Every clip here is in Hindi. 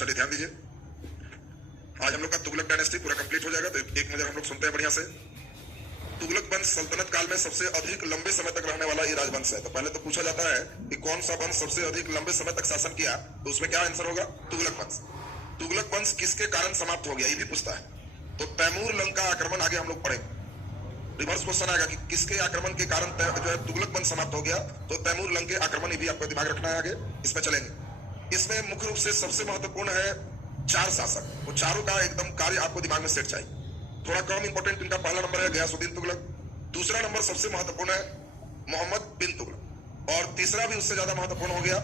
चलिए ध्यान दीजिए, आज हम लोग का तुगलक डायनेस्टी पूरा कंप्लीट हो जाएगा, तो एक नजर हम लोग सुनते हैं बढ़िया से। तुगलक वंश सल्तनत काल में सबसे अधिक लंबे समय तक रहने वाला ये राजवंश है। तो पहले तो पूछा जाता है कि कौन सा वंश सबसे अधिक लंबे समय तक शासन किया, तो उसमें क्या आंसर होगा? तुगलक वंश। तुगलक वंश किसके कारण समाप्त हो गया, ये भी पूछता है। तो तैमूर लंका आक्रमण आगे हम लोग पढ़ेंगे। रिवर्स क्वेश्चन आएगा कि किसके आक्रमण के कारण जो है तुगलक वंश समाप्त हो गया, तो तैमूर लंका के आक्रमण, ये भी आपको दिमाग रखना है, आगे इसमें चलेंगे। इसमें मुख्य रूप से सबसे महत्वपूर्ण है 4 शासक, वो चारों का एकदम कार्य आपको दिमाग में सेट चाहिए। थोड़ा कम इंपॉर्टेंट इनका पहला नंबर है गयासुद्दीन तुगलक, दूसरा नंबर सबसे महत्वपूर्ण है मोहम्मद बिन तुगलक, और तीसरा भी उससे ज्यादा महत्वपूर्ण हो गया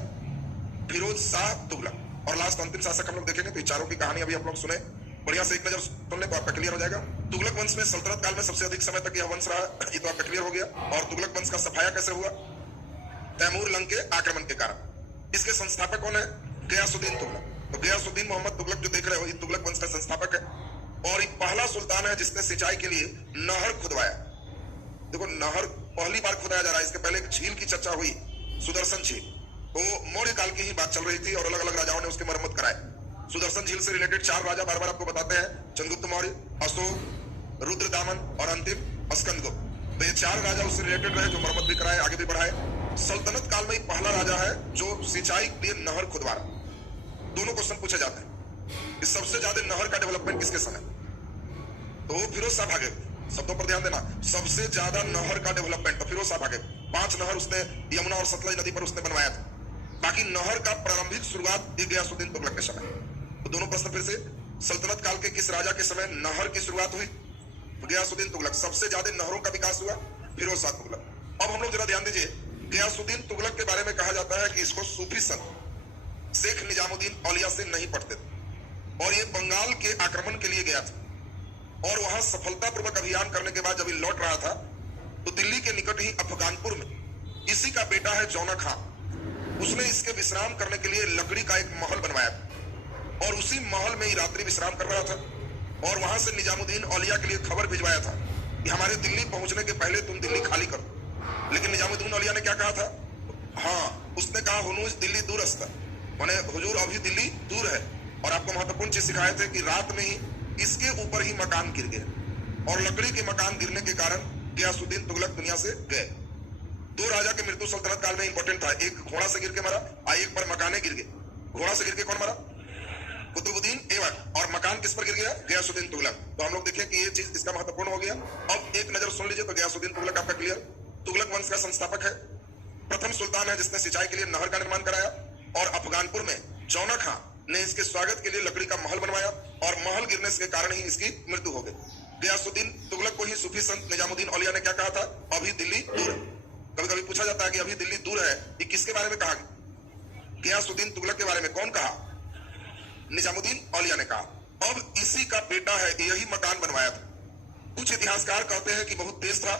फिरोज शाह तुगलक, और लास्ट अंतिम शासक हम लोग देखेंगे। तो चारों की कहानी अभी आप लोग सुने, बढ़िया से एक नजर सुन ले तो आपका क्लियर हो जाएगा। तुगलक वंश में सल्तनत काल में सबसे अधिक समय तक यह वंश रहा, ये तो आपका क्लियर हो गया। और तुगलक वंश का सफाया कैसे हुआ? तैमूर लंका के आक्रमण के कारण। इसके संस्थापक कौन है? गयासुद्दीन तुगलक। तो गयासुद्दीन मोहम्मद तुगलक जो देख रहे हो, ये तुगलक वंश का संस्थापक है, और ये पहला सुल्तान है जिसने सिंचाई के लिए नहर खुदवाया। देखो, नहर पहली बार खुदाया जा रहा है, इसके पहले एक झील की चर्चा हुई, सुदर्शन झील, तो मौर्य काल की ही बात चल रही थी और अलग अलग राजाओं ने उसकी मरम्मत कराई। सुदर्शन झील से रिलेटेड 4 राजा बार बार आपको बताते हैं, चंद्रगुप्त मौर्य, अशोक, रुद्रदामन और अंतिम स्कंदगुप्त। तो ये 4 राजा उससे रिलेटेड रहे जो मरम्मत भी कराए, आगे भी बढ़ाए। सल्तनत काल में पहला राजा है जो सिंचाई के लिए नहर खुदवा रहा। दोनों क्वेश्चन पूछे जाते हैं कि सबसे ज्यादा नहर का डेवलपमेंट किसके समय, तो फिरोज शाह भागे। शब्दों पर ध्यान देना, सबसे ज्यादा नहर का डेवलपमेंट तो फिरोज शाह भागे। 5 नहर उसने यमुना और सतलज नदी पर उसने बनवाया था। बाकी नहर का प्रारंभिक शुरुआत गयासुद्दीन तुगलक के समय। तो दोनों प्रश्न फिर से, सल्तनत काल के किस राजा के समय नहर की शुरुआत हुई? तो गयासुद्दीन तुगलक। सबसे ज्यादा नहरों का विकास हुआ फिरोज शाह तुगलक। अब हम लोग जरा ध्यान दीजिए, गयासुद्दीन तुगलक के बारे में कहा जाता है कि इसको सूफी संत शेख निजामुद्दीन औलिया से नहीं पढ़ते थे, और ये बंगाल के आक्रमण के लिए गया था, और वहां सफलतापूर्वक अभियान करने के बाद जब ये लौट रहा था, तो दिल्ली के निकट ही अफगानपुर में इसी का बेटा है जौना खां, उसने इसके विश्राम करने के लिए लकड़ी का एक महल बनवाया था, और उसी महल में ही रात्रि विश्राम कर रहा था। और वहां से निजामुद्दीन औलिया के लिए खबर भिजवाया था कि हमारे दिल्ली पहुंचने के पहले तुम दिल्ली खाली करो। लेकिन निजामुद्दीन औलिया ने क्या कहा था? हाँ, उसने कहा हुनूज दिल्ली दूरस्थ, माने हुजूर अभी दिल्ली दूर है। और आपको महत्वपूर्ण चीज सिखाए थे कि रात में ही इसके ऊपर ही मकान गिर गए, और लकड़ी के मकान गिरने के कारण गयासुद्दीन तुगलक दुनिया से गए। 2 राजा की मृत्यु सल्तनत काल में इंपॉर्टेंट था, एक घोड़ा से गिर के मरा, एक पर मकाने गिर गए। घोड़ा से गिर के कौन मरा? कुतुबुद्दीन ऐबक। और मकान किस पर गिर गया? गयासुद्दीन तुगलक। तो हम लोग देखें कि ये चीज इसका महत्वपूर्ण हो गया। अब एक नजर सुन लीजिए, तो गयासुद्दीन तुगलक आपका क्लियर। तुगलक वंश का संस्थापक है, प्रथम सुल्तान है जिसने सिंचाई के लिए नहर का निर्माण कराया, और अफगानपुर में जौना खां ने इसके स्वागत के लिए लकड़ी का महल बनवाया, और महल गिरने के कारण ही इसकी मृत्यु हो गई। गयासुद्दीन तुगलक को ही सूफी संत निजामुद्दीन औलिया ने क्या कहा था? अभी दिल्ली दूर है। कभी कभी पूछा जाता है कि अभी दिल्ली दूर है, ये किसके बारे में कहा? गयासुद्दीन तुगलक के बारे में। कौन कहा? निजामुद्दीन औलिया ने कहा। अब इसी का बेटा है, यही मकान बनवाया था। कुछ इतिहासकार कहते हैं कि बहुत तेज था,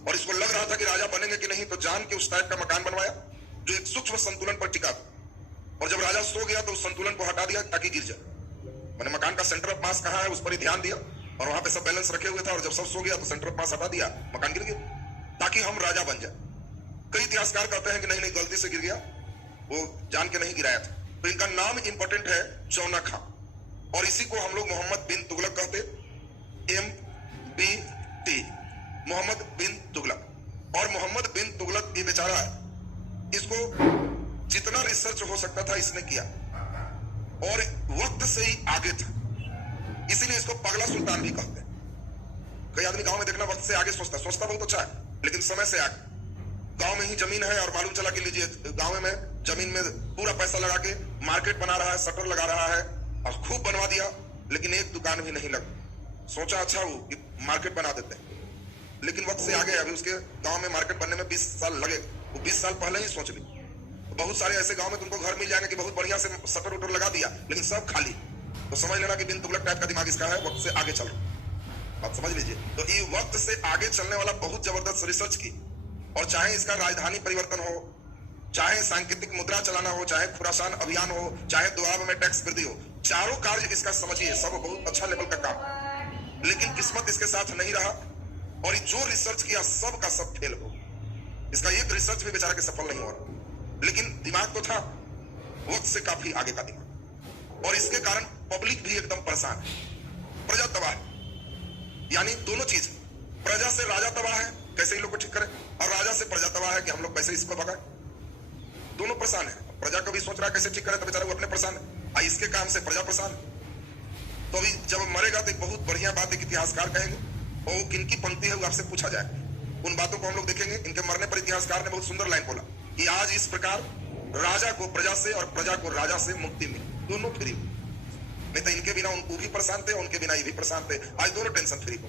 और इसको लग रहा था कि राजा बनेंगे कि नहीं, तो जान के उस टाइप का मकान बनवाया जो एक सूक्ष्म संतुलन पर टिका था। और जब राजा सो गया तो उस संतुलन को हटा दिया ताकि गिर जाए। मैंने मकान का सेंटर ऑफ मास कहाँ है उस पर ही ध्यान दिया, और वहां पे सब बैलेंस रखे हुए था, और जब सब सो गया तो सेंटर ऑफ मास हटा दिया, मकान गिर गया, ताकि हम राजा बन जाए। कई इतिहासकार कहते हैं कि नहीं नहीं, गलती से गिर गया, वो जान के नहीं गिराया था। तो इनका नाम इंपॉर्टेंट है, जौना खां, और इसी को हम लोग मोहम्मद बिन तुगलक कहते, MBT, मोहम्मद बिन तुगलक। और मोहम्मद बिन तुगलक ये बेचारा, इसको जितना रिसर्च हो सकता था इसने किया, और वक्त से ही आगे था, इसीलिए इसको पगला सुल्तान भी कहते हैं। कई आदमी गांव में देखना वक्त से आगे सोचता बहुत अच्छा है, लेकिन समय से आगे। गांव में ही जमीन है और मालूम चला कि लीजिए गांव में जमीन में पूरा पैसा लगा के मार्केट बना रहा है, शटर लगा रहा है, और खूब बनवा दिया, लेकिन एक दुकान भी नहीं लगा। सोचा अच्छा हो कि मार्केट बना देते हैं, लेकिन वक्त से आगे, अभी उसके गांव में मार्केट बनने में 20 साल लगे, वो 20 साल पहले ही सोच ली। बहुत सारे ऐसे गांव में तुमको घर मिल जाएंगे कि बहुत बढ़िया से शटर उटर लगा दिया, लेकिन सब खाली। तो समझ लेना कि बिन तुगलक टाइप का दिमाग इसका है, वक्त से आगे चल रहा। बात समझ लीजिए। तो ये वक्त से आगे चलने वाला बहुत जबरदस्त रिसर्च की, और चाहे इसका राजधानी परिवर्तन हो, चाहे सांकेतिक मुद्रा चलाना हो, चाहे खुरासान अभियान हो, चाहे दुआब में टैक्स वृद्धि हो, चारों कार्य इसका समझिए, सब बहुत अच्छा लेवल का काम। लेकिन किस्मत इसके साथ नहीं रहा, और जो रिसर्च किया सब का सब फेल हो। इसका एक रिसर्च भी बेचारा के सफल नहीं हो रहा, लेकिन दिमाग तो था, वक्त से काफी आगे का दिमाग। और इसके कारण पब्लिक भी एकदम परेशान है, प्रजा तबाह है। यानी दोनों चीज, प्रजा से राजा तबाह है, कैसे इन लोग को ठीक करें, और राजा से प्रजा तबाह है कि हम लोग कैसे इसको भगाएं। दोनों परेशान है। प्रजा को भी सोच रहा है कैसे ठीक करें, तो बेचारे वो अपने परेशान है, इसके काम से प्रजा परेशान है। तो अभी जब मरेगा तो एक बहुत बढ़िया बात एक इतिहासकार कहेंगे, और वो किनकी पंक्ति है वो आपसे पूछा जाए, उन बातों को हम लोग देखेंगे। इनके मरने पर इतिहासकार ने बहुत सुंदर लाइन बोला कि आज इस प्रकार राजा को प्रजा से और प्रजा को राजा से मुक्ति मिली, दोनों फ्री। नहीं तो इनके बिना उनको भी परेशान थे, उनके बिना ये भी परेशान थे, आज दोनों टेंशन फ्री हो।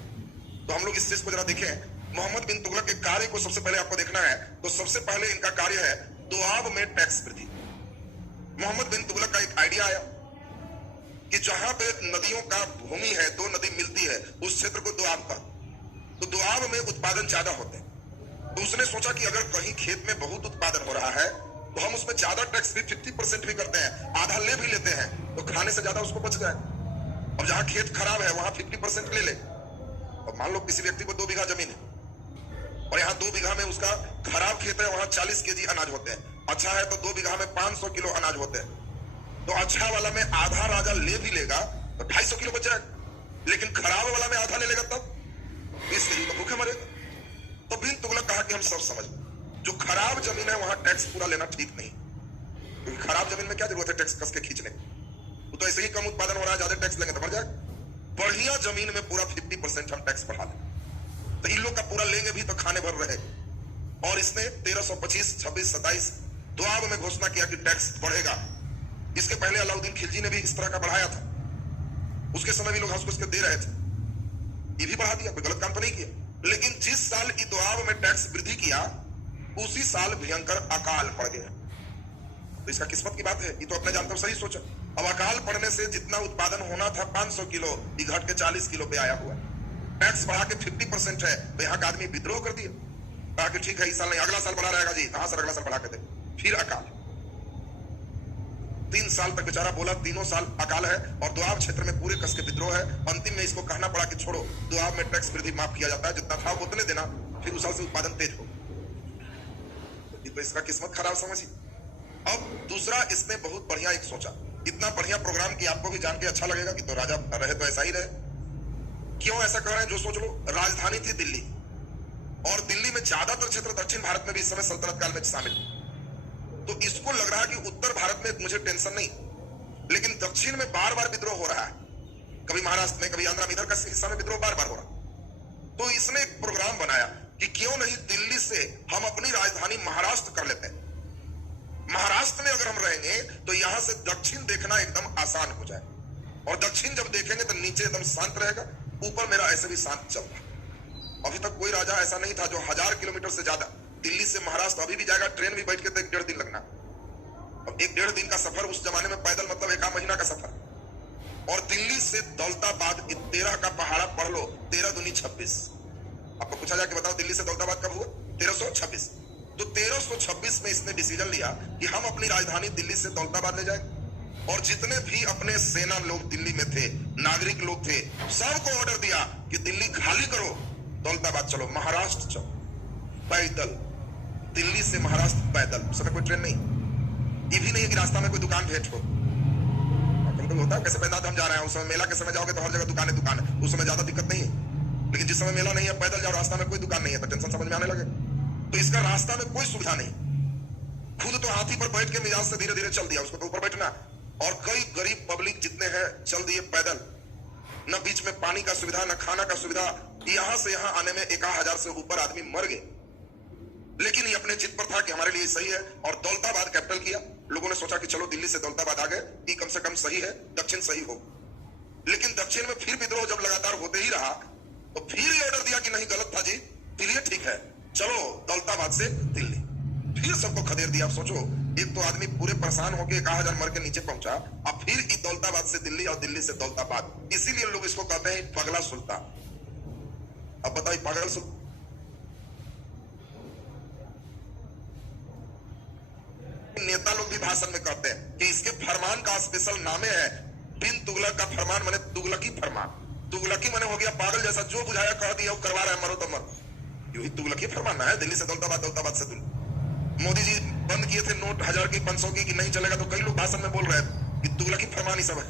तो हम लोग इस चीज को जरा देखें। मोहम्मद बिन तुगलक के कार्य को सबसे पहले आपको देखना है। तो सबसे पहले इनका कार्य है दोआब में टैक्स वृद्धि। मोहम्मद बिन तुगलक का एक आइडिया आया कि जहां पे नदियों का भूमि है, दो नदी मिलती है, उस क्षेत्र को दोआब का, तो दोआब में उत्पादन ज्यादा होते हैं। तो उसने सोचा कि अगर कहीं खेत में बहुत उत्पादन हो रहा है तो हम उसमें ज्यादा टैक्स भी 50% भी करते हैं, आधा ले भी लेते हैं, तो खाने से ज्यादा उसको बच जाए। अब जहां खेत खराब है वहां 50% ले ले। अब मान लो किसी व्यक्ति को 2 बीघा जमीन है और यहाँ 2 बीघा में उसका खराब खेत है, वहां 40 केजी अनाज होते हैं। अच्छा है तो 2 बीघा में 500 किलो अनाज होते हैं। तो अच्छा वाला में आधा राजा ले भी लेगा तो 250 किलो बच जाएगा, लेकिन खराब वाला में आधा ले लेगा तब 20 केजी तो भूखे मरेगा। तो बिन तुगलक कहा कि हम सब समझ, जो खराब जमीन है वहां टैक्स पूरा लेना ठीक नहीं, क्योंकि खराब जमीन में क्या जरूरत है टैक्स कस के खींचने, वो तो ऐसे ही कम उत्पादन हो रहा है, ज्यादा टैक्स लेंगे तो बढ़ जाएगा। बढ़िया जमीन में पूरा 50% हम टैक्स बढ़ा दें, तो इन लोग का पूरा लेंगे भी तो खाने भर रहे। और इसने 1325, 26, 27 दोआब में घोषणा किया कि टैक्स बढ़ेगा। इसके पहले अलाउद्दीन खिलजी ने भी इस तरह का बढ़ाया था, उसके समय भी लोग हंस के दे रहे थे, ये भी बढ़ा दिया, कोई गलत काम तो नहीं किया। लेकिन जिस साल ई दोआब में टैक्स वृद्धि किया उसी साल भयंकर अकाल पड़ गया। तो इसका किस्मत की बात है, ये तो अपने जानते हो, सही सोचा। अब अकाल पड़ने से जितना उत्पादन होना था 500 किलो, ये घट के 40 किलो पे आया हुआ। टैक्स बढ़ा के 50% है, तो यहाँ का आदमी विद्रोह कर दिया, कहा कि ठीक है इस साल नहीं, अगला साल बढ़ा रहेगा जी, कहां सर अगला साल बढ़ा के दे। फिर अकाल, 3 साल तक बेचारा बोला, तीनों साल अकाल है और दोआब क्षेत्र में पूरे कस के विद्रोह है। अंतिम में इसको कहना पड़ा कि छोड़ो, दोआब में टैक्स वृद्धि माफ किया जाता है, जितना था उतने देना, फिर उस साल से उत्पादन तेज हो। तो इसका किस्मत खराब समझी। अब दूसरा, इसने बहुत बढ़िया एक सोचा, इतना बढ़िया प्रोग्राम कि आपको भी जान के अच्छा लगेगा कि तो राजा रहे तो ऐसा ही रहे। क्यों ऐसा कर रहे हैं, जो सोच लो, राजधानी थी दिल्ली, और दिल्ली में ज्यादातर क्षेत्र दक्षिण भारत में भी इस समय सल्तनत काल में शामिल। तो इसको लग रहा कि उत्तर भारत में मुझे टेंशन नहीं, लेकिन दक्षिण में बार बार विद्रोह हो रहा है, कभी महाराष्ट्र में, कभी आंध्र में, इधर का हिस्सा में विद्रोह बार बार हो रहा। तो इसने एक प्रोग्राम बनाया कि क्यों नहीं दिल्ली से हम अपनी राजधानी महाराष्ट्र कर लेते हैं। महाराष्ट्र में अगर हम रहेंगे तो यहां से दक्षिण देखना एकदम आसान हो जाए, और दक्षिण जब देखेंगे तो नीचे एकदम शांत रहेगा, ऊपर मेरा ऐसे भी शांत चलता। अभी तक कोई राजा ऐसा नहीं था जो 1000 किलोमीटर से ज्यादा दिल्ली से महाराष्ट्र, अभी भी जाएगा ट्रेन भी बैठ के तो 1.5 दिन लगना। अब 1.5 दिन का सफर उस जमाने में पैदल मतलब 1 महीना का सफर। और दिल्ली से दौलताबाद 13 का पहाड़ा पढ़ लो, 13 दूनी 26। आपको पूछा जाए कि बताओ दिल्ली से दौलताबाद कब हुआ, 1326। तो 1326 में इसने डिसीजन लिया कि हम अपनी राजधानी दिल्ली से दौलताबाद ले जाएंगे, और जितने भी अपने सेना लोग दिल्ली में थे, नागरिक लोग थे, सबको ऑर्डर दिया कि दिल्ली खाली करो, दौलताबाद चलो, महाराष्ट्र चलो पैदल। दिल्ली से महाराष्ट्र पैदल, उस समय कोई ट्रेन नहीं, ये भी नहीं है कि रास्ता में कोई दुकान भेंट हो। कभी होता है कैसे पैदल हम जा रहे हैं, उस समय मेला के समय जाओगे तो हर जगह दुकान है, दुकान है, उस समय ज्यादा दिक्कत नहीं है। लेकिन जिस समय मेला नहीं है, पैदल जाओ, रास्ता में कोई दुकान नहीं है, तो टेंशन समझ में आने लगे। तो इसका रास्ता में कोई सुविधा नहीं, खुद तो हाथी पर बैठ के मिजाज से धीरे धीरे चल दिया, उसको तो ऊपर बैठना, और कई गरीब पब्लिक जितने हैं चल दिए पैदल, न बीच में पानी का सुविधा, न खाना का सुविधा। यहां से यहां आने में 1000 से ऊपर आदमी मर गए। लेकिन ये अपने जिद पर था कि हमारे लिए सही है, और दौलताबाद कैपिटल किया। लोगों ने सोचा कि चलो दिल्ली से दौलताबाद आ गए, ये कम से कम सही है, दक्षिण सही हो। लेकिन दक्षिण में फिर विद्रोह जब लगातार होते ही रहा, तो फिर ये ऑर्डर दिया कि नहीं गलत था जी, दिल्ली ठीक है, चलो दौलताबाद से दिल्ली। फिर सबको खदेड़ दिया। आप सोचो, एक तो आदमी पूरे परेशान होकर 1000 मर के नीचे पहुंचा, अब फिर ई दौलताबाद से दिल्ली और दिल्ली से दौलताबाद। इसीलिए लोग इसको कहते हैं पगला सुल्तान। अब बताइए, पागल सुल्तान नेता लोग भी भाषण में कहते हैं कि इसके फरमान का स्पेशल नामे है बिन तुगलक का फरमान, माने तुगलकी फरमान। तुगलकी माने हो गया पागल जैसा, जो बुझाया कह दिया, करवा रहा है, मरो तो मरो। यही तुगलकी फरमाना है, दिल्ली से दौलताबाद, दौलताबाद से दिल्ली। मोदी जी बंद किए थे नोट 1000 की, 500 की, कि नहीं चलेगा, तो कई लोग भाषण में बोल रहे थे कि तुगलकी फरमान ही सब है।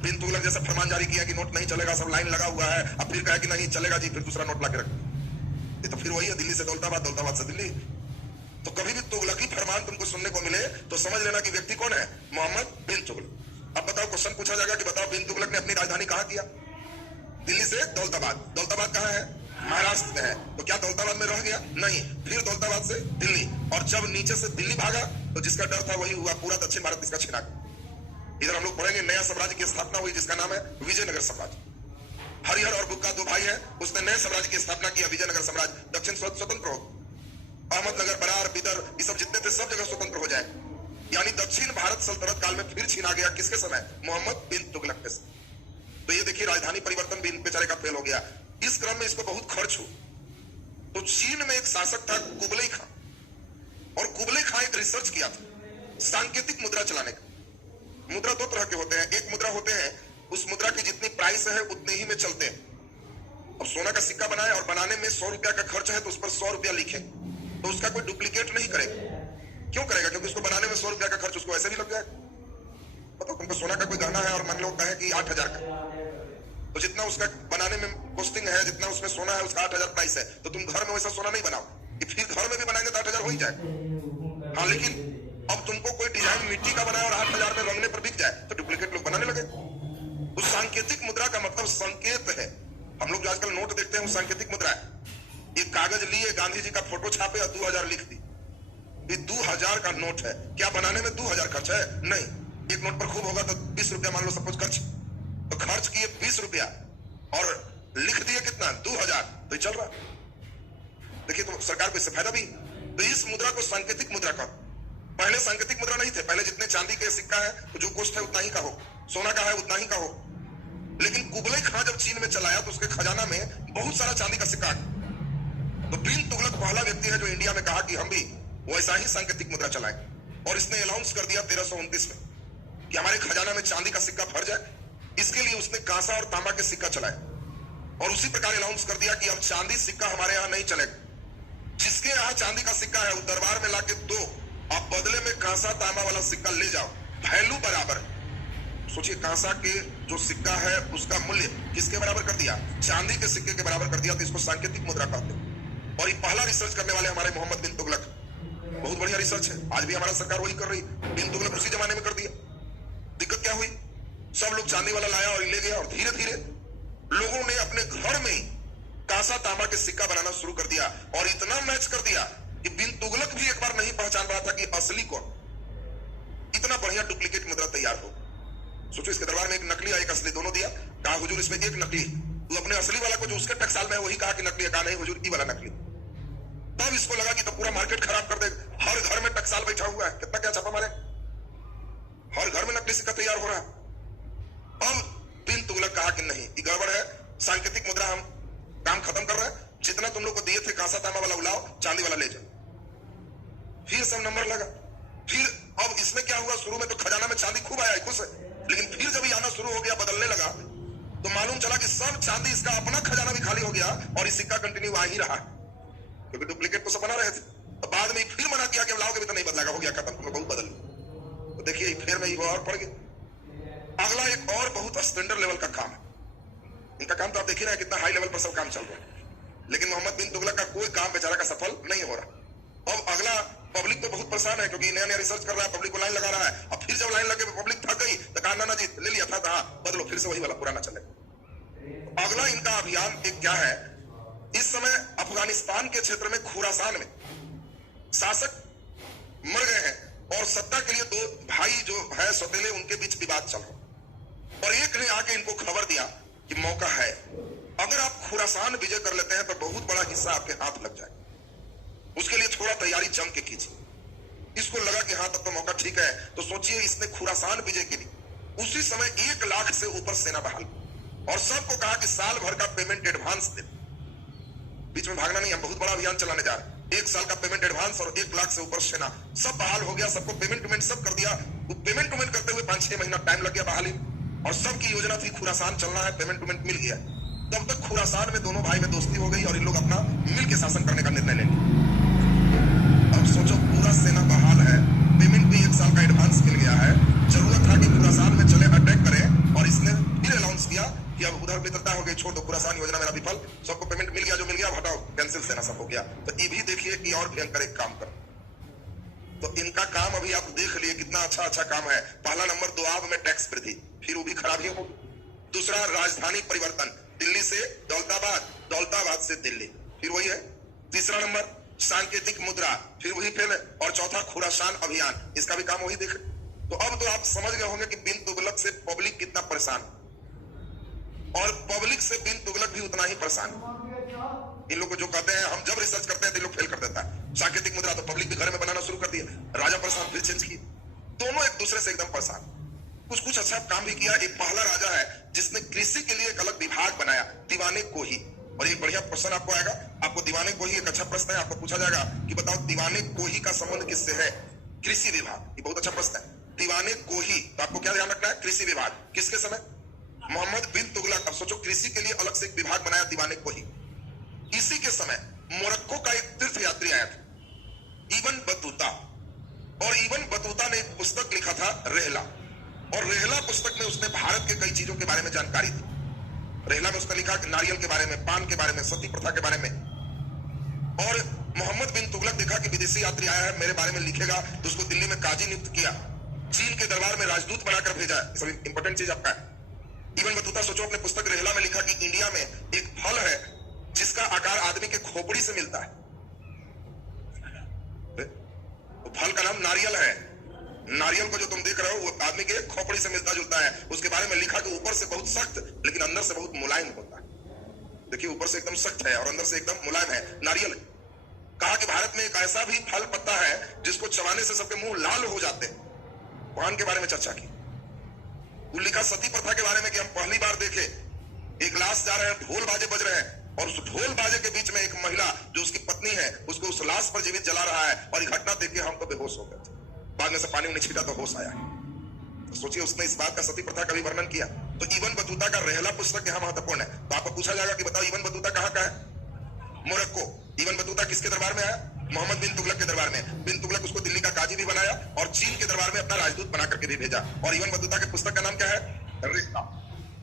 बिन तुगलक जैसा फरमान जारी किया कि नोट नहीं चलेगा, सब लाइन लगा हुआ है, अब फिर कहा कि नहीं चलेगा जी, फिर दूसरा नोट ला के रख। ये तो फिर वही है, दिल्ली से दौलताबाद, दौलताबाद से दिल्ली। तो कभी भी तुगलकी फरमान तुमको सुनने को मिले तो समझ लेना कि व्यक्ति कौन है, मोहम्मद बिन तुगलक। अब बताओ, क्वेश्चन पूछा जाएगा कि बताओ बिन तुगलक ने अपनी राजधानी कहां किया? दिल्ली से दौलताबाद। दौलताबाद कहां है? महाराष्ट्र में है। तो क्या दौलताबाद में रह गया? नहीं, फिर दौलताबाद से दिल्ली, और जब नीचे से दिल्ली भागा तो जिसका डर था वही हुआ, पूरा दक्षिण भारत इसका छिना गया। इधर हम लोग पढ़ेंगे नया साम्राज्य की स्थापना हुई जिसका नाम है विजयनगर साम्राज्य। हरिहर और बुक्का दो भाई हैं, उसने नए साम्राज्य की स्थापना किया, विजयनगर साम्राज्य। दक्षिण स्वतंत्र हो, अहमदनगर, बरार, बिदर, ये सब जितने थे सब जगह स्वतंत्र हो जाए। यानी दक्षिण भारत सल्तनत काल में फिर छीना गया किसके समय? मोहम्मद बिन तुगलक के समय। तो ये देखिए राजधानी परिवर्तन भी इन बेचारे का फेल हो गया। इस क्रम में इसको बहुत खर्च हो। तो चीन में एक शासक था कुबलई खां, और कुबलई खां एक रिसर्च किया था सांकेतिक मुद्रा चलाने का। मुद्रा दो तरह के होते हैं, एक मुद्रा होते हैं उस मुद्रा की जितनी प्राइस है उतने ही में चलते हैं। अब सोना का सिक्का बनाए और बनाने में 100 रुपया का खर्च है तो उस पर 100 रुपया लिखे, तो उसका कोई डुप्लीकेट नहीं करेगा। क्यों करेगा? क्योंकि उसको बनाने में 100 रुपया का खर्च उसको ऐसे भी लग जाए। बताओ, तुमको सोना का कोई गहना है और मान लो है कि 8,000 का, तो जितना उसका बनाने में कॉस्टिंग है, जितना उसमें सोना है उसका 8,000 प्राइस है, तो तुम घर में वैसा सोना नहीं बनाओ कि फिर घर में भी बनाएंगे तो 8,000 हो ही जाए। हाँ, लेकिन अब तुमको कोई डिजाइन मिट्टी का बनाए और 8,000 में रंगने पर बिक जाए तो डुप्लीकेट लोग बनाने लगे। उस सांकेतिक मुद्रा का मतलब संकेत है। हम लोग जो आजकल नोट देखते हैं वो सांकेतिक मुद्रा है। एक कागज लिए, गांधी जी का फोटो छापे और 2,000 लिख दी, ये 2,000 का नोट है। क्या बनाने में 2,000 खर्च है? नहीं। एक नोट पर खूब होगा तो 20 रुपया मान लो सपोज खर्च, तो खर्च किए 20 रुपया और लिख दिए कितना? 2,000, तो ये चल रहा। देखिए, तो सरकार को इससे फायदा भी। तो इस मुद्रा को सांकेतिक मुद्रा का, पहले सांकेतिक मुद्रा नहीं थे। पहले जितने चांदी के सिक्का है तो जो कोस्ट है उतना ही का हो, सोना का है उतना ही का हो। लेकिन कुबलई खां जब चीन में चलाया तो उसके खजाना में बहुत सारा चांदी का सिक्का। तो बिन तुगलक पहला व्यक्ति है जो इंडिया में कहा कि हम भी वैसा ही सांकेतिक मुद्रा चलाएं, और इसने अनाउंस कर दिया 1329 में कि हमारे खजाना में चांदी का सिक्का भर जाए। इसके लिए उसने कांसा और तांबा के सिक्का चलाए, और उसी प्रकार अनाउंस कर दिया कि अब चांदी सिक्का हमारे यहाँ नहीं चलेगा। जिसके यहाँ चांदी का सिक्का है वो दरबार में लाके दो, आप बदले में कांसा तांबा वाला सिक्का ले जाओ, वैल्यू बराबर। सोचिए, कांसा के जो सिक्का है उसका मूल्य किसके बराबर कर दिया? चांदी के सिक्के के बराबर कर दिया। तो इसको सांकेतिक मुद्रा कहते हैं। और ये पहला रिसर्च करने वाले हमारे मोहम्मद बिन तुगलक, बहुत बढ़िया रिसर्च है। आज भी हमारा सरकार वही कर रही। बिन तुगलक उसी जमाने में कर दिया। दिक्कत क्या हुई? सब लोग चांदी वाला लाया और ले गया, और धीरे धीरे लोगों ने अपने घर में कांसा तांबा के सिक्का बनाना शुरू कर दिया, और इतना मैच कर दिया कि बिन तुगलक भी एक बार नहीं पहचान रहा था कि असली कौन। इतना बढ़िया डुप्लीकेट मुद्रा तैयार हो। सोचो, इसके दरबार में एक नकली और एक असली दोनों दिया। कहा हुजूर इसमें एक नकली, तो अपने असली वाला को जो उसके टकसाल में है वही कहा कि नकली है। कहा नहीं हुजूर, ई वाला नकली। तब इसको लगा कि तो पूरा मार्केट खराब कर दे। हर घर में टकसाल बैठा हुआ है, कितना क्या छापा मारे, हर घर में नकली सिक्का तैयार हो रहा है। अब बिन तुगलक कहा कि नहीं, ये गड़बड़ है, सांकेतिक मुद्रा हम काम खत्म कर रहे हैं। जितना तुम लोग को दिए थे कांसा तांबा वाला उलाओ, चांदी वाला ले जाओ। फिर सब नंबर लगा। फिर अब इसमें क्या हुआ? शुरू में तो खजाना में चांदी खूब आया, खुश है, लेकिन फिर जब ये आना शुरू हो गया, बदलने लगा, तो मालूम चला कि सब चांदी इसका अपना खजाना भी खाली हो गया और ये सिक्का कंटिन्यू आ ही रहा है, क्योंकि डुप्लीकेट तो सब बना रहे थे। तो बाद में फिर मना किया कि लाओगे भी तो नहीं बदलेगा, हो गया खत्म, तुमने बहुत बदल। तो देखिए फिर में और पड़ गया। अगला एक और बहुत स्टैंडर्ड लेवल का काम है। इनका काम तो आप देख ही रहे हैं कितना हाई लेवल पर सब काम चल रहा है, लेकिन मोहम्मद बिन तुगलक का कोई काम बेचारा का सफल नहीं हो रहा। अब अगला, पब्लिक तो बहुत परेशान है क्योंकि नया नया रिसर्च कर रहा है, पब्लिक को लाइन लगा रहा है। अब फिर जब लाइन लगे पब्लिक थक गई तो कहा ना जी ले लिया था, हाँ बदलो, फिर से वही वाला पुराना चलेगा। अगला इनका अभियान एक क्या है? इस समय अफगानिस्तान के क्षेत्र में खुरासान में शासक मर गए हैं और सत्ता के लिए दो भाई जो है सौतेले, उनके बीच विवाद चल रहा, और एक ने आके इनको खबर दिया कि मौका है, अगर आप खुरासान विजय कर लेते हैं तो बहुत बड़ा हिस्सा आपके हाथ लग जाए, उसके लिए थोड़ा तैयारी जम के कीजिए। इसको लगा कि हाँ तब तो मौका ठीक है, तो सोचिए इसने खुरासान विजय के लिए उसी समय 1 लाख से ऊपर सेना बहाल, और सबको कहा कि साल भर का पेमेंट एडवांस दे। बीच में भागना नहीं, हम बहुत बड़ा अभियान चलाने जा रहे हैं। 1 साल का पेमेंट एडवांस और 1 लाख से ऊपर सेना, सब बहाल हो गया, सबको पेमेंट सब कर दिया। वो पेमेंट करते हुए 5-6 महीना टाइम लग गया बहाली, और सबकी योजना थी खुरासान चलना है, पेमेंट मिल गया। तब तक खुरासान में दोनों भाई में दोस्ती हो गई और इन लोग अपना मिल के शासन करने का निर्णय ले लिया। अब सोचो पूरा सेना बहाल है, पेमेंट भी 1 साल का एडवांस मिल गया है, जरूरत था कि मित्रता हो गई, छोड़ दो, खुरासान योजना मेरा विफल, सबको पेमेंट मिल गया, जो मिल गया हटाओ, कैंसिल देना, सब हो गया। तो ये भी देखिए कि और भयंकर एक काम कर, तो इनका काम अभी आप देख लिए कितना अच्छा अच्छा काम है। पहला नंबर दोआब में टैक्स वृद्धि, फिर वो भी खराबियों होगी। दूसरा राजधानी परिवर्तन, दिल्ली से दौलताबाद, दौलताबाद से दिल्ली, फिर वही है। तीसरा नंबर सांकेतिक मुद्रा, फिर वही फेल है। और चौथा खुरासान अभियान, इसका भी काम वही देखे। तो अब तो आप समझ गए होंगे कि बिन तुगलक से पब्लिक कितना परेशान, और पब्लिक से बिन तुगलक भी उतना ही परेशान। इन लोग को जो कहते हैं, हम जब रिसर्च करते हैं तो लोग फेल कर देता है। सांकेतिक मुद्रा तो पब्लिक भी घर में बनाना शुरू कर दिया, राजा परेशान, फिर चेंज किए, दोनों एक दूसरे से एकदम परेशान। कुछ कुछ अच्छा काम भी किया। एक पहला राजा है जिसने कृषि के लिए एक अलग विभाग बनाया, दीवाने कोही। और एक बढ़िया क्वेश्चन आपको आएगा, आपको दीवाने कोही, एक अच्छा प्रश्न है, आपको पूछा जाएगा कि बताओ दीवाने कोही का संबंध किससे है? कृषि विभाग। ये बहुत अच्छा प्रश्न है, दीवाने कोही। तो आपको क्या ध्यान रखना है? कृषि विभाग। किसके समय? मोहम्मद बिन तुगलक। अब सोचो, कृषि के लिए अलग से एक विभाग बनाया, दीवाने कोही। इसी के समय मोरक्को का एक तीर्थ यात्री आया था, इब्न बतूता। और इब्न बतूता ने एक पुस्तक लिखा था, रेहला। और रेहला पुस्तक में उसने भारत के कई चीजों के बारे में जानकारी दी। रेहला में उसने लिखा कि नारियल के बारे में, पान के बारे में, सती प्रथा के बारे में। और मोहम्मद बिन तुगलक देखा कि विदेशी यात्री आया है, मेरे बारे में लिखेगा, तो उसको दिल्ली में काजी नियुक्त किया, चीन के दरबार में राजदूत बनाकर भेजा। सब इंपॉर्टेंट चीज आपका है। इब्न बतूता सोचो, अपने पुस्तक रेहला में लिखा कि इंडिया में एक फल है जिसका आकार आदमी के खोपड़ी से मिलता है। तो फल का नाम नारियल है। नारियल को जो तुम देख रहे हो वो आदमी के खोपड़ी से मिलता जुलता है। उसके बारे में लिखा कि ऊपर से बहुत सख्त लेकिन अंदर से बहुत मुलायम होता है। देखिए, ऊपर से एकदम सख्त है और अंदर से एकदम मुलायम है, नारियल। कहा कि भारत में एक ऐसा भी फल पत्ता है जिसको चबाने से सबके मुंह लाल हो जाते हैं। पान के बारे में चर्चा की। वो लिखा सती प्रथा के बारे में कि हम पहली बार देखे, एक लाश जा रहे हैं, ढोल बाजे बज रहे हैं, और उस ढोल बाजे के बीच में एक महिला जो उसकी पत्नी है उसको उस लाश पर जीवित जला रहा है। और ये घटना देख के हम तो बेहोश हो गए थे। बाद में से पानी उन्हें छीटा तो होश आया। तो सोचिए, उसने इस बात का सती प्रथा का भी वर्णन किया। तो इब्न बतूता का रेहला पुस्तक यहाँ महत्वपूर्ण है। तो आपको पूछा जाएगा कि बताओ इब्न बतूता कहाँ का है? मोरक्को। इब्न बतूता किसके दरबार में आया? मोहम्मद बिन तुगलक के दरबार में। बिन तुगलक उसको दिल्ली का काजी भी बनाया और चीन के दरबार में अपना राजदूत बना करके भी भेजा। और इब्न बतूता के पुस्तक का नाम क्या है? रेहला।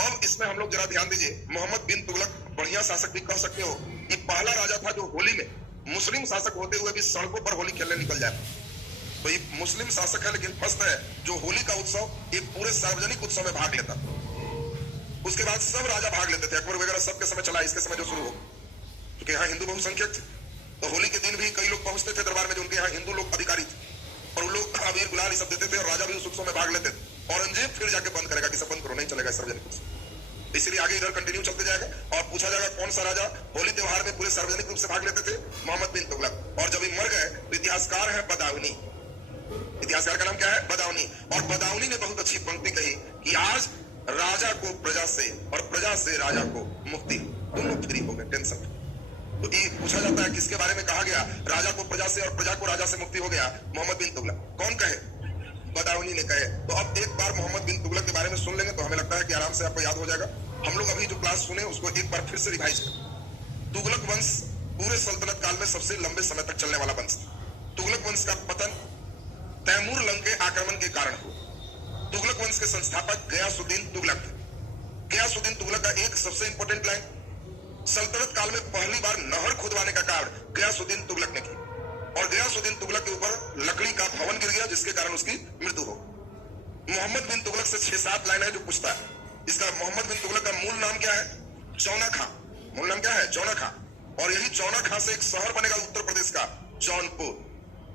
अब इसमें हम लोग जरा ध्यान दीजिए, मोहम्मद बिन तुगलक बढ़िया शासक भी कह सकते हो। ये पहला राजा था जो होली में मुस्लिम शासक होते हुए भी सड़कों पर होली खेलने निकल जाए। तो ये मुस्लिम शासक है लेकिन फर्स्ट है जो होली का उत्सव एक पूरे सार्वजनिक उत्सव में भाग लेता। उसके बाद सब राजा भाग लेते थे, अकबर वगैरह सबके समय चला, इसके समय जो शुरू हो, क्योंकि यहाँ हिंदू बहुसंख्यक थे। तो होली के दिन भी कई लोग पहुंचते थे दरबार में जो उनके यहाँ हिंदू लोग अधिकारी थे, और वो लोग अबीर गुलाल ये सब देते थे और राजा भी उस उत्सव में भाग लेते थे। औरंगजेब फिर जाके बंद करेगा कि सब बंद करो, नहीं चलेगा सार्वजनिक उत्सव। इसलिए आगे इधर कंटिन्यू चलते जाएगा और पूछा जाएगा कौन सा राजा होली त्योहार में पूरे सार्वजनिक रूप से भाग लेते थे? मोहम्मद बिन तुगलक। और जब ये मर गए तो इतिहासकार है बदाऊनी। इतिहासकार का नाम क्या है? बदाऊनी। और बदाऊनी ने बहुत अच्छी पंक्ति कही कि आज राजा को प्रजा से और प्रजा से राजा को मुक्ति, दोनों फ्री हो गए, टेंशन। तो ये पूछा जाता है किसके बारे में कहा गया? राजा को प्रजा से और प्रजा को राजा से मुक्ति हो गया, मोहम्मद बिन तुगलक। कौन कहे? बदाऊनी ने कहे। तो अब एक बार मोहम्मद बिन तुगलक के बारे में सुन लेंगे तो हमें लगता है कि आराम से आपको याद हो जाएगा। हम लोग अभी जो क्लास सुने उसको एक बार फिर से रिवाइज करें। तुगलक वंश पूरे सल्तनत काल में सबसे लंबे समय तक चलने वाला वंश था। तुगलक वंश का पतन तैमूर लंग के आक्रमण के कारण हुआ। तुगलक वंश के संस्थापक गयासुद्दीन तुगलक थे। गयासुद्दीन तुगलक का एक सबसे इंपॉर्टेंट लाइन, सल्तनत काल में पहली बार नहर खुदवाने का कार्य गयासुद्दीन तुगलक ने किया और गयासुद्दीन तुगलक के ऊपर लकड़ी का भवन गिर गया जिसके कारण उसकी मृत्यु हो। मोहम्मद बिन तुगलक से 6-7 लाइन है जो पूछता है। इसका मोहम्मद बिन तुगलक का मूल नाम क्या है? चौना खां। मूल नाम क्या है? चौना खां। और यही चौना खां से एक शहर बनेगा उत्तर प्रदेश का, जौनपुर।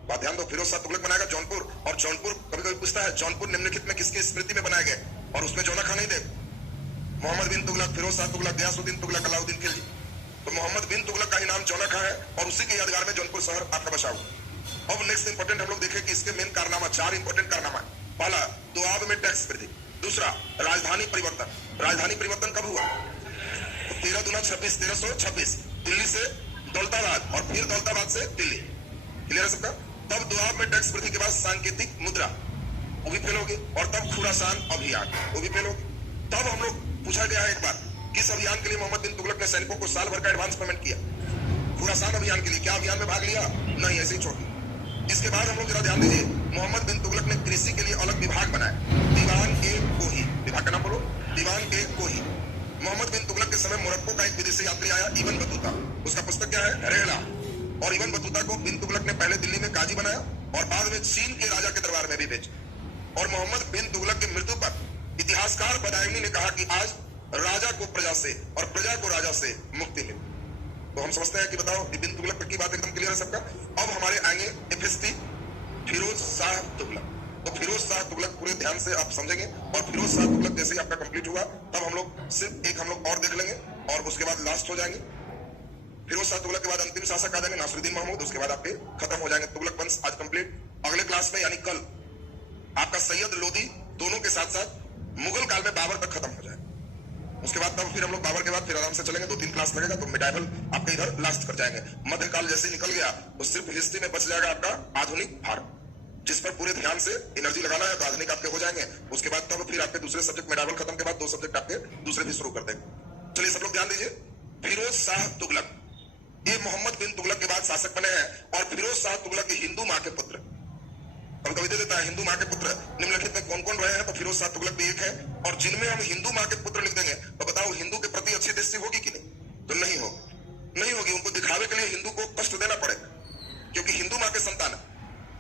बात ध्यान दो, फिरोज शाह तुगलक बनाएगा जौनपुर। और जौनपुर कभी कभी पूछता है जौनपुर निम्नलिखित में किसकी स्मृति में बनाए गए, और उसमें चौना खां नहीं दे। मोहम्मद बिन तुगलक, फिरोज शाह तुगलक, गयासुद्दीन तुगलक, अलाउद्दीन खिलजी। तो मोहम्मद बिन तुगलक का ही नाम चौना खां है और उसी के यादगार में जौनपुर शहर आपका बसा हुआ। अब नेक्स्ट इंपॉर्टेंट हम लोग देखें कि इसके मेन कारनामा, 4 इंपॉर्टेंट कारनामा है। पहला, दोआब में टैक्स वृद्धि। दूसरा, राजधानी परिवर्तन। राजधानी परिवर्तन कब हुआ? 13 दूना 26, 1326। दिल्ली से दौलताबाद और फिर दौलताबाद से दिल्ली। क्लियर है सबका? तब दोआब में टैक्स वृद्धि के बाद सांकेतिक मुद्रा, वो भी फेल होगी। और तब खुरासान अभियान, वो भी फेल होगी। तब हम लोग पूछा गया है एक बार, किस अभियान के लिए मोहम्मद बिन तुगलक ने सैनिकों को साल भर का एडवांस पेमेंट किया? खुरासान अभियान के लिए। क्या अभियान में भाग लिया? नहीं, ऐसे ही छोड़ दिया। इसके बाद हम लोग जरा ध्यान दीजिए, मोहम्मद बिन तुगलक ने कृषि के लिए अलग विभाग बनाया, दीवान ए कोही। विभाग का नाम बोलो, दीवान ए कोही। मोहम्मद बिन तुगलक समय मोरक्को का एक विदेशी यात्री आया, इब्न बतूता। उसका पुस्तक क्या है? रहला। और इब्न बतूता को बिन तुगलक ने पहले दिल्ली में काजी बनाया और बाद में चीन के राजा के दरबार में भी भेजा। और मोहम्मद बिन तुगलक की मृत्यु पर इतिहासकार बदायूनी ने कहा कि आज राजा को प्रजा से और प्रजा को राजा से मुक्ति मिली। तो हम समझते हैं कि बताओ बिन तुगलक की बात एकदम क्लियर है सबका। अब हमारे आएंगे FST फिरोज शाह तुगलक। तो फिरोज शाह तुगलक पूरे ध्यान से आप समझेंगे और फिरोज शाह तुगलक जैसे ही आपका कंप्लीट हुआ तब हम लोग सिर्फ एक हम लोग और देख लेंगे और उसके बाद लास्ट हो जाएंगे। फिरोज शाह तुगलक के बाद अंतिम शासक आ जाएंगे नासिरुद्दीन महमूद, उसके बाद आपके खत्म हो जाएंगे तुगलक वंश आज कंप्लीट। अगले क्लास में यानी कल आपका सैयद लोधी दोनों के साथ साथ मुगल काल में बाबर तक खत्म हो जाएगा। उसके बाद तब फिर हम लोग बाबर के बाद फिर आराम से चलेंगे, 2-3 क्लास लगेगा तो मिडाइवल आपके इधर लास्ट कर जाएंगे। मध्यकाल जैसे ही निकल गया तो सिर्फ हिस्ट्री में बच जाएगा आपका आधुनिक भारत, जिस पर पूरे ध्यान से एनर्जी लगाना है तो आधुनिक आपके हो जाएंगे। उसके बाद तब फिर आपके दूसरे सब्जेक्ट मिडाइवल खत्म के बाद 2 सब्जेक्ट आपके दूसरे भी शुरू कर देंगे। चलिए सब लोग ध्यान दीजिए। फिरोज शाह तुगलक ये मोहम्मद बिन तुगलक के बाद शासक बने हैं और फिरोज शाह तुगलक के हिंदू माँ के पुत्र। हम कभी दे देता है हिंदू माँ के पुत्र निम्नलिखित में कौन कौन रहे हैं, तो फिरोज शाह तुगलक भी एक है। और जिनमें हम हिंदू माँ के पुत्र लिख देंगे तो बताओ हिंदू के प्रति अच्छी दृष्टि होगी कि नहीं? तो नहीं होगी। उनको दिखावे के लिए हिंदू को कष्ट देना पड़ेगा, क्योंकि हिंदू माँ के संतान है।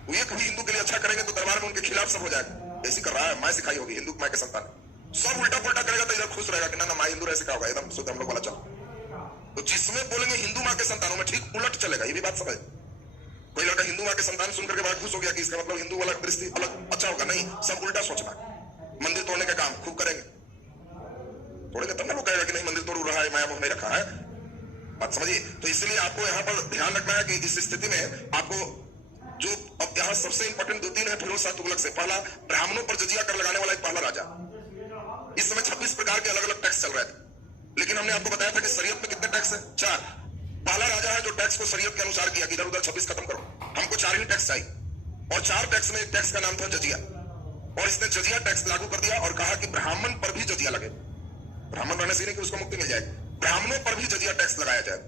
वो एक भी हिंदू के लिए अच्छा करेंगे तो दरबार में उनके खिलाफ सब हो जाएगा। ऐसी कर रहा है, माँ सिखाई होगी हिंदू माँ के संतान। सब उल्टा पुल्टा करेगा तो इधर खुश रहेगा कि ना माँ हिंदू ऐसे क्या होगा, एकदम शुद्ध हम लोग वाला चलो। तो जिसमें बोलेंगे हिंदू माँ के संतानों में ठीक उलट चलेगा। ये भी बात समझ। कोई लड़का हिंदू माँ के संतान सुनकर के बड़ा खुश हो गया कि इसका मतलब हिंदू वाला दृष्टि अलग अच्छा होगा, नहीं, सब उल्टा सोचना। मंदिर तोड़ने का काम खूब करेंगे, तोड़ेंगे तब ना वो कहेगा कि नहीं मंदिर तोड़ रहा है, माया मोह नहीं रखा है। बात समझिए। तो इसलिए आपको यहाँ पर ध्यान रखना है कि इस स्थिति में आपको जो अब यहाँ सबसे इंपॉर्टेंट 2-3 है फिरोज शाह तुगलक से। पहला, ब्राह्मणों पर जजिया कर लगाने वाला एक पहला राजा। इस समय 26 प्रकार के अलग अलग टैक्स चल रहे थे, लेकिन हमने आपको बताया था कि शरीयत में कितने टैक्स है? 4। पहला राजा है जो टैक्स को शरीयत के अनुसार किया कि इधर उधर 26 खत्म करो, हमको 4 ही टैक्स चाहिए। और 4 टैक्स में एक टैक्स का नाम था जजिया, और इसने जजिया टैक्स लागू कर दिया और कहा कि ब्राह्मण पर भी जजिया लगे। ब्राह्मण रहने से नहीं कि उसको मुक्ति मिल जाए, ब्राह्मणों पर भी जजिया टैक्स लगाया जाए।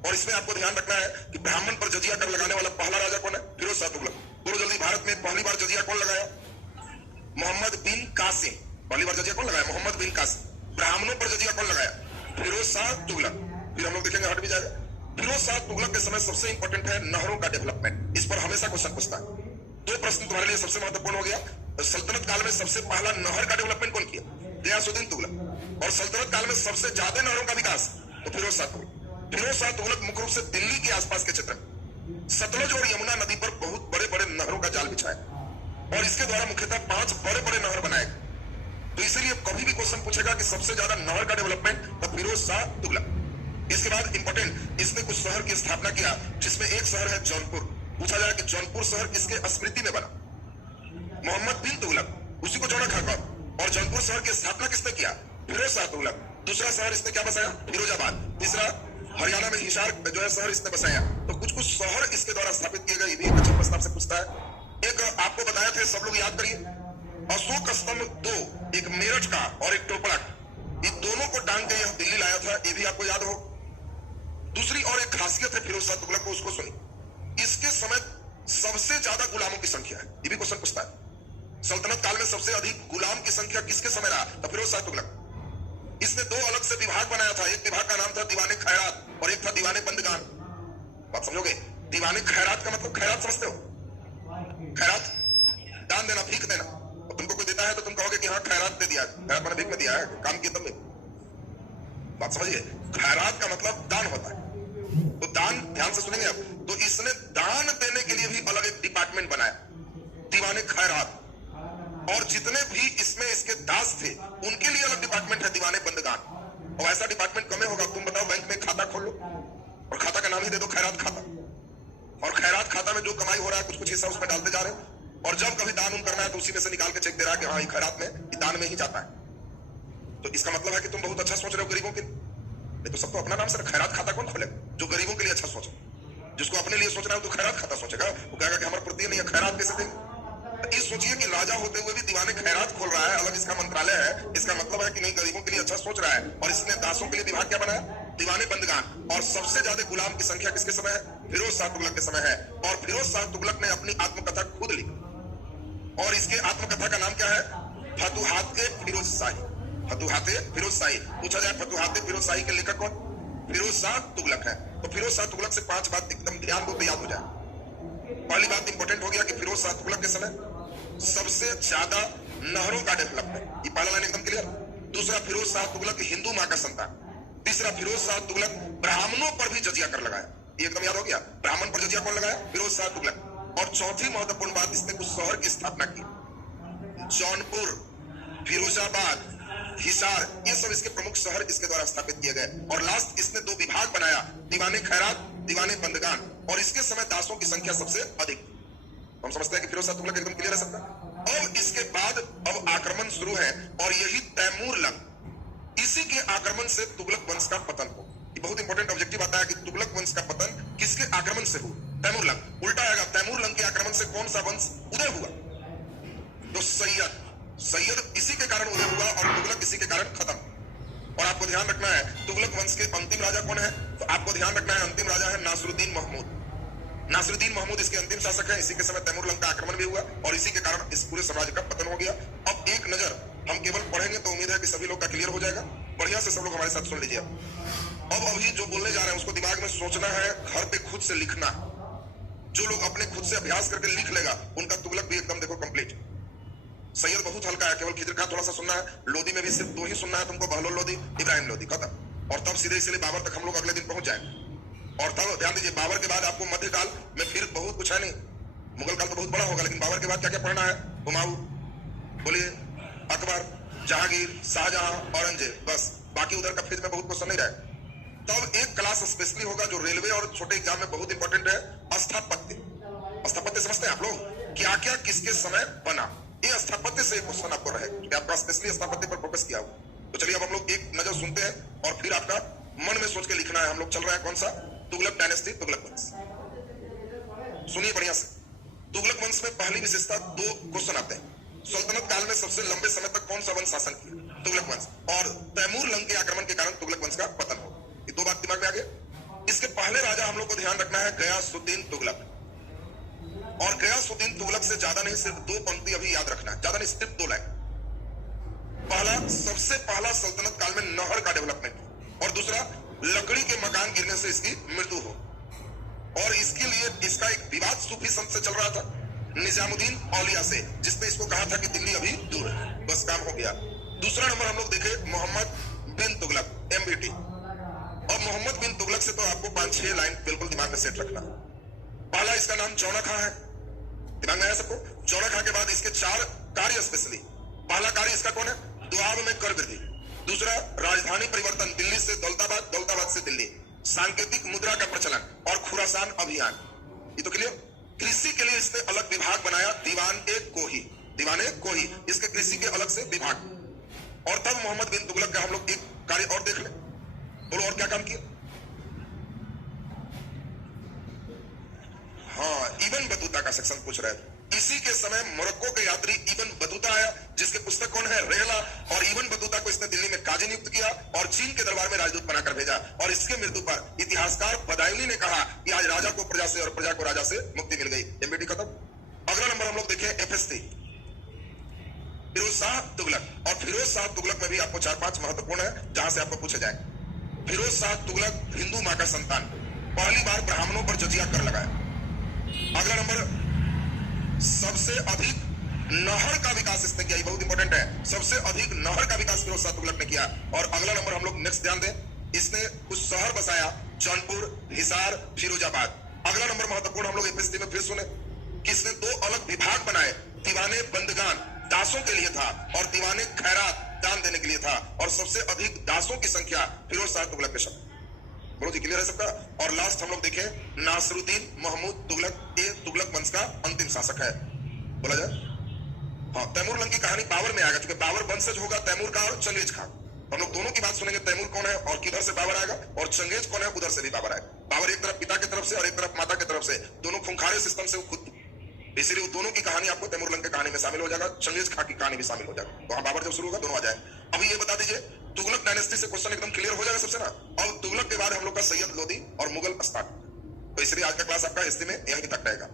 और इसमें आपको ध्यान रखना है कि ब्राह्मण पर जजिया कर लगाने वाला पहला राजा कौन है? फिरोज शाह तुगलक। बोलो जल्दी, भारत में पहली बार जजिया कौन लगाया? मोहम्मद बिन कासिम। पहली बार जजिया कौन लगाया? मोहम्मद बिन कासिम। ब्राह्मणों पर जजिया कौन लगाया? फिरोज शाह तुगलक। फिर हम लोग देखेंगे, हट भी जाएगा। फिरोज शाह तुगलक के समय सबसे इंपॉर्टेंट है नहरों का डेवलपमेंट। इस पर हमेशा क्वेश्चन पूछता है। 2 प्रश्न तुम्हारे लिए सबसे महत्वपूर्ण हो गया। सल्तनत काल में सबसे पहला नहर का डेवलपमेंट कौन किया? गयासुद्दीन तुगलक। और सल्तनत काल में सबसे ज्यादा नहरों का विकास तो फिरोज शाह तुगलक। फिरोज शाह तुगलक मुख्य रूप से दिल्ली के आसपास के क्षेत्र में सतलुज और यमुना नदी पर बहुत बड़े बड़े नहरों का जाल बिछाया और इसके द्वारा मुख्यतः 5 बड़े बड़े नहर बनाए। तो इसीलिए कभी भी क्वेश्चन पूछेगा कि सबसे ज्यादा नहर का डेवलपमेंट तो फिरोज शाह तुगलक। इसके बाद इंपॉर्टेंट, इसने कुछ शहर की स्थापना किया जिसमें एक शहर है जौनपुर। पूछा जाए कि जौनपुर शहर किसके स्मृति में बना? मोहम्मद बिन तुगलक, उसी को जोड़ा खाकर। और जौनपुर शहर की स्थापना किसने किया? फिरोज शाह तुगलक। दूसरा शहर इसने क्या बसाया? फिरोजाबाद। तीसरा, हरियाणा में हिसार जो है शहर इसने बसाया। तो कुछ कुछ शहर इसके द्वारा स्थापित किए गए। ये भी एक अच्छा प्रश्न आपसे पूछता है। एक आपको बताया थे, सब लोग याद करिए, अशोक स्तंभ 2, एक मेरठ का और एक टोपड़ा, ये दोनों को टांग के यह दिल्ली लाया था। ये भी आपको याद हो। दूसरी और एक खासियत है फिरोज शाह तुगलक को, उसको सुनी। इसके समय सबसे ज्यादा गुलामों की संख्या है। ये भी क्वेश्चन पूछता है। सल्तनत काल में सबसे अधिक गुलाम की संख्या किसके समय रहा? तो फिरोज शाह तुगलक। इसने 2 अलग से विभाग बनाया था। एक विभाग का नाम था दीवाने खैरात और एक था दीवाने बंदगान। बात समझोगे? दीवाने खैरात का मतलब खैरात समझते हो? खैरात दान देना, भीख देना। तो तुमको कोई देता है तो तुम कहोगे कि हाँ खैरात दे दिया, खैरात मैंने भीख में दिया है, काम किया तुमने। बात समझिए? खैरात का मतलब दान होता है। तो दान, ध्यान से सुनेंगे अब। तो इसने दान देने के लिए भी अलग एक डिपार्टमेंट बनाया, दीवाने खैरात। और जितने भी इसमें इसके दास थे उनके लिए अलग डिपार्टमेंट है, दीवाने बंदगान। और ऐसा डिपार्टमेंट कम होगा। तुम बताओ, बैंक में खाता खोल लो और खाता का नाम ही दे दो खैरात खाता, और खैरात खाता में जो कमाई हो रहा है कुछ कुछ हिस्सा उसमें डालते जा रहे हो। और जब कभी दान उन करना है तो उसी में से निकाल के चेक दे रहा है कि हाँ ये खैरात में, ये दान में ही जाता है। तो इसका मतलब है कि तुम बहुत अच्छा सोच रहे हो गरीबों के लिए। नहीं तो सबको अपना नाम से खैरात खाता कौन खोलेगा? जो गरीबों के लिए अच्छा सोचे। जिसको अपने लिए सोच रहा है तो खैरात खाता सोचेगा। वो कहेगा कि हमारे प्रति नहीं है, खैरात कैसे देंगे? ये सोचिए कि राजा होते हुए भी दीवाने खैरात खोल रहा है, अलग इसका मंत्रालय है। इसका मतलब है कि नहीं, गरीबों के लिए अच्छा सोच रहा है। और इसने दासों के लिए विभाग क्या बनाया? दीवाने बंदगान। और सबसे ज्यादा गुलाम की संख्या किसके समय है? फिरोज शाह तुगलक के समय है। और फिरोज शाह तुगलक ने अपनी आत्मकथा खुद लिखी और इसके आत्मकथा का नाम क्या है? फतुहात-ए-फिरोज शाही। फतुहाते फिरोज शाही। पूछा जाए फतुहाते फिरोज शाही के लेखक कौन? फिरोज शाह तुगलक है। तो फिरोज शाह तुगलक से 5 बात एकदम ध्यान दो तो याद हो जाए। पहली बात इंपॉर्टेंट हो गया कि फिरोज शाह तुगलक के समय सबसे ज्यादा नहरों का डेवलपमेंट, ये पहला लाइन एकदम क्लियर। दूसरा, फिरोज शाह तुगलक हिंदू मां का संतान। तीसरा, फिरोज शाह तुगलक ब्राह्मणों पर भी जजिया कर लगाया, ये एकदम याद हो गया। ब्राह्मण पर जजिया कौन लगाया? फिरोज शाह तुगलक। और चौथी महत्वपूर्ण बात, इसने कुछ शहर की स्थापना की, जौनपुर, फिरोजाबाद, हिसार, ये सब इसके प्रमुख शहर इसके द्वारा स्थापित किए गए। और लास्ट, इसने 2 विभाग बनाया, दीवाने खैरात, दीवाने बंदगान। और इसके समय दासों की संख्या सबसे अधिक। हम समझते हैं कि फिरोज शाह तुगलक एकदम क्लियर है सबका। अब इसके बाद अब आक्रमण शुरू है, और यही तैमूर लंग, इसी के आक्रमण से तुगलक वंश का पतन हो। ये बहुत इंपॉर्टेंट ऑब्जेक्टिव आता है कि तुगलक वंश का पतन किसके आक्रमण से हुआ? तैमूर लंग। उल्टा आएगा, तैमूर लंग के आक्रमण से कौन सा वंश उदय हुआ? तो सैयद इसी के कारण उदय हुआ और तुगलक इसी के कारण खत्म। और आपको ध्यान रखना है तुगलक वंश के अंतिम राजा कौन है? तो आपको ध्यान रखना है अंतिम राजा है नासिरुद्दीन महमूद। नासिरुद्दीन महमूद इसके अंतिम शासक है। इसी के समय तैमूर लंग का आक्रमण भी हुआ और इसी के कारण इस पूरे साम्राज्य का पतन हो गया। अब एक नजर हम केवल पढ़ेंगे तो उम्मीद है कि सभी लोग का क्लियर हो जाएगा। बढ़िया से सब लोग हमारे साथ सुन लीजिए। अब अभी जो बोलने जा रहे हैं उसको दिमाग में सोचना है, घर पे खुद से लिखना। जो लोग अपने खुद से अभ्यास करके लिख लेगा उनका तुगलक भी एकदम देखो कंप्लीट। सैयद बहुत हल्का है, केवल खिजर खां थोड़ा सा सुनना है। लोधी में भी सिर्फ 2 ही सुनना है तुमको, बहलोल लोधी, इब्राहिम लोधी, खत्म। और तब सीधे इसलिए बाबर तक हम लोग अगले दिन पहुंच जाएंगे। और तब ध्यान दीजिए, बाबर के बाद आपको मध्यकाल में फिर बहुत कुछ है नहीं। मुगल काल तो बहुत बड़ा होगा, लेकिन बाबर के बाद क्या क्या पढ़ना है? हुमायूं, बोलिए, अकबर, जहांगीर, शाहजहां, औरंगजेब, बस। बाकी उधर का फेज में बहुत क्वेश्चन नहीं रहे। तब एक क्लास स्पेशली होगा जो रेलवे और छोटे एग्जाम में बहुत इंपॉर्टेंट है, स्थापत्य। स्थापत्य समझते हैं आप लोग? क्या क्या किसके समय बना, ये स्थापत्य से क्वेश्चन आपको रहेगा। आपका स्पेशली स्थापत्य पर फोकस किया हुआ। तो चलिए अब हम लोग एक नजर सुनते हैं और फिर आपका मन में सोच के लिखना है। हम लोग चल रहा है कौन सा? तुगलक डायनेस्टी, तुगलक वंश। सुनिए बढ़िया से। तुगलक वंश में पहली विशेषता 2 क्वेश्चन आते हैं। सल्तनत काल में सबसे लंबे समय तक कौन सा वंश शासन किया? तुगलक वंश। और तैमूर लंग के आक्रमण के कारण तुगलक वंश का पतन हो। ये 2 बात दिमाग में आ गया। इसके पहले राजा हम लोग को ध्यान रखना है गयासुद्दीन तुगलक। और गयासुद्दीन तुगलक से ज्यादा नहीं, सिर्फ 2 पंक्ति अभी याद रखना है, ज्यादा नहीं, सिर्फ 2 लाइन। पहला, सबसे पहला सल्तनत काल में नहर का डेवलपमेंट। और दूसरा, लकड़ी के मकान गिरने से इसकी मृत्यु हो। और इसके लिए इसका एक विवाद सूफी संत से चल रहा था, निजामुद्दीन औलिया से, जिसने इसको कहा था कि दिल्ली अभी दूर है, बस काम हो गया। दूसरा नंबर हम लोग देखे मोहम्मद बिन तुगलक, MBT। और मोहम्मद बिन तुगलक से तो आपको 5-6 लाइन बिल्कुल दिमाग में सेट रखना। पहला, इसका नाम चौना खां है, दिमाग में आया सबको? चौना खां के बाद इसके 4 कार्य स्पेशली। पहला कार्य इसका कौन है? दुआब में कर वृद्धि। दूसरा, राजधानी परिवर्तन, दिल्ली से दौलताबाद, दौलताबाद से दिल्ली। सांकेतिक मुद्रा का प्रचलन और खुरासान अभियान। ये तो क्लियर। कृषि के लिए इसने अलग विभाग बनाया, दीवान-ए-कोही, दीवान-ए-कोही, इसके कृषि के अलग से विभाग। और तब मोहम्मद बिन तुगलक का हम लोग एक कार्य और देख ले। बोलो और क्या काम किया? हाँ, इब्न बतूता का सेक्शन पूछ रहे थे। इसी के समय मोरक्को के यात्री इब्न बतूता आया, जिसके पुस्तक कौन है? रेहला। और इब्न बतूता को इसने दिल्ली में काजी नियुक्त किया और चीन के दरबार में राजदूत बनाकर भेजा। और इसके मृत्यु पर इतिहासकार बदायूनी ने कहा कि आज राजा को प्रजा से और प्रजा को राजा से मुक्ति मिल गई। MBT खत्म। अगला नंबर हम लोग देखें FST, फिरोज शाह तुगलक। और फिरोज शाह तुगलक में भी आपको 4-5 महत्वपूर्ण है जहां से आपको पूछे जाए। फिरोज शाह तुगलक हिंदू मां का संतान, पहली बार ब्राह्मणों पर जजिया कर लगाया। अगला नंबर, सबसे अधिक नहर का विकास इसने किया, ये बहुत इंपॉर्टेंट है। सबसे अधिक नहर का विकास फिरोज शाह तुगलक ने किया। और अगला नंबर हम लोग नेक्स्ट ध्यान दें, इसने कुछ शहर बसाया, जौनपुर, हिसार, फिरोजाबाद। अगला नंबर महत्वपूर्ण हम लोग FST में फिर सुने कि इसने 2 अलग विभाग बनाए, दीवाने बंदगान दासों के लिए था और दीवाने खैरात दान देने के लिए था। और सबसे अधिक दासों की संख्या फिरोज शाह तुगलक के शब्द। बोलो जी क्लियर है सबका? और लास्ट हम लोग देखें नासिरुद्दीन महमूद तुगलक, ये तुगलक वंश का अंतिम शासक है। बोला जाए हाँ, तैमूर लंग की कहानी बाबर में आएगा, क्योंकि बाबर वंशज होगा तैमूर का और चंगेज खान। हम लोग दोनों की बात सुनेंगे, तैमूर कौन है और किधर से बाबर आएगा, और चंगेज कौन है उधर से भी बाबर आएगा। बाबर एक तरफ पिता की तरफ से और एक तरफ माता की तरफ से, दोनों खूंखारे सिस्टम से खुद, इसलिए दोनों की कहानी आपको तैमूर लंग की कहानी में शामिल हो जाएगा, चंगेज खान की कहानी भी शामिल हो जाएगा। तो हाँ, बाबर जब शुरू होगा दोनों आ जाएंगे। अभी ये बता दीजिए, तुगलक डायनेस्टी से क्वेश्चन एकदम क्लियर हो जाएगा सबसे ना। अब तुगलक के बाद हम लोग का सैयद लोदी और मुगल अस्ताक। तो इसलिए आज का क्लास आपका हिस्ट्री में यहीं तक रहेगा।